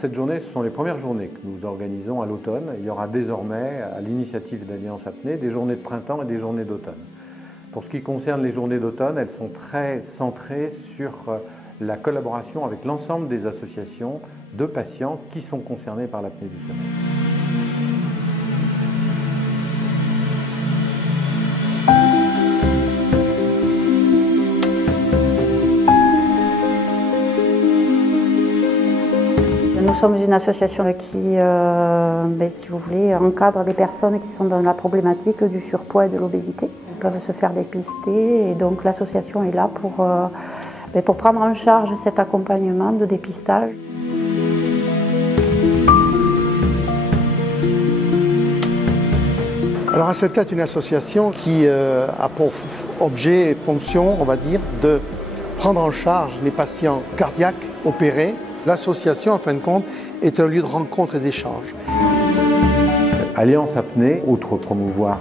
cette journée, ce sont les premières journées que nous organisons à l'automne. Il y aura désormais, à l'initiative d'Alliance Apnée, des journées de printemps et des journées d'automne. Pour ce qui concerne les journées d'automne, elles sont très centrées sur la collaboration avec l'ensemble des associations de patients qui sont concernés par l'apnée du sommeil. Nous sommes une association qui, si vous voulez, encadre les personnes qui sont dans la problématique du surpoids et de l'obésité. Ils peuvent se faire dépister et donc l'association est là pour prendre en charge cet accompagnement de dépistage. Alors ACEPTA est une association qui a pour objet et fonction, on va dire, de prendre en charge les patients cardiaques opérés. L'association, en fin de compte, est un lieu de rencontre et d'échange. Alliance Apnée, outre promouvoir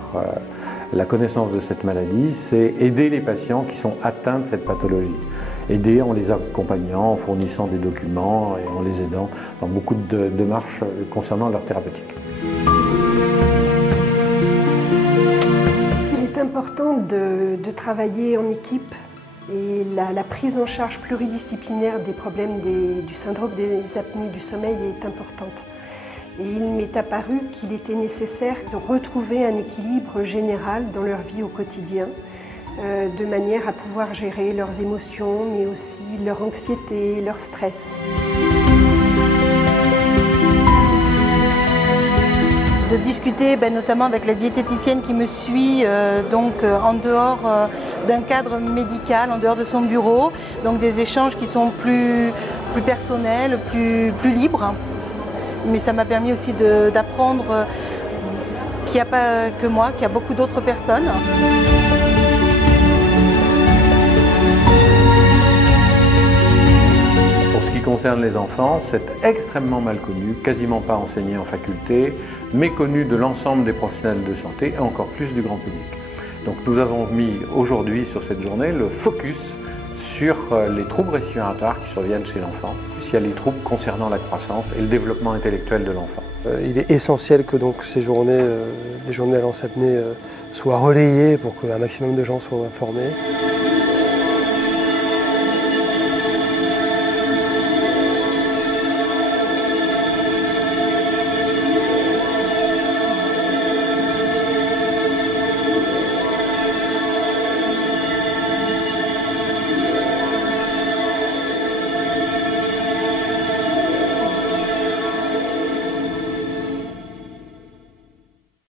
la connaissance de cette maladie, c'est aider les patients qui sont atteints de cette pathologie. Aider en les accompagnant, en fournissant des documents et en les aidant dans beaucoup de démarches concernant leur thérapeutique. Il est important de travailler en équipe. Et la prise en charge pluridisciplinaire des problèmes du syndrome des apnées du sommeil est importante. Et il m'est apparu qu'il était nécessaire de retrouver un équilibre général dans leur vie au quotidien, de manière à pouvoir gérer leurs émotions, mais aussi leur anxiété, leur stress. De discuter notamment avec la diététicienne qui me suit en dehors d'un cadre médical, en dehors de son bureau, donc des échanges qui sont plus personnels, plus libres. Mais ça m'a permis aussi d'apprendre qu'il n'y a pas que moi, qu'il y a beaucoup d'autres personnes. Pour ce qui concerne les enfants, c'est extrêmement mal connu, quasiment pas enseigné en faculté, méconnu de l'ensemble des professionnels de santé et encore plus du grand public. Donc nous avons mis aujourd'hui sur cette journée le focus sur les troubles respiratoires qui surviennent chez l'enfant. Il y a les troubles concernant la croissance et le développement intellectuel de l'enfant. Il est essentiel que donc, ces journées, les journées Alliance Apnée, soient relayées pour qu'un maximum de gens soient informés.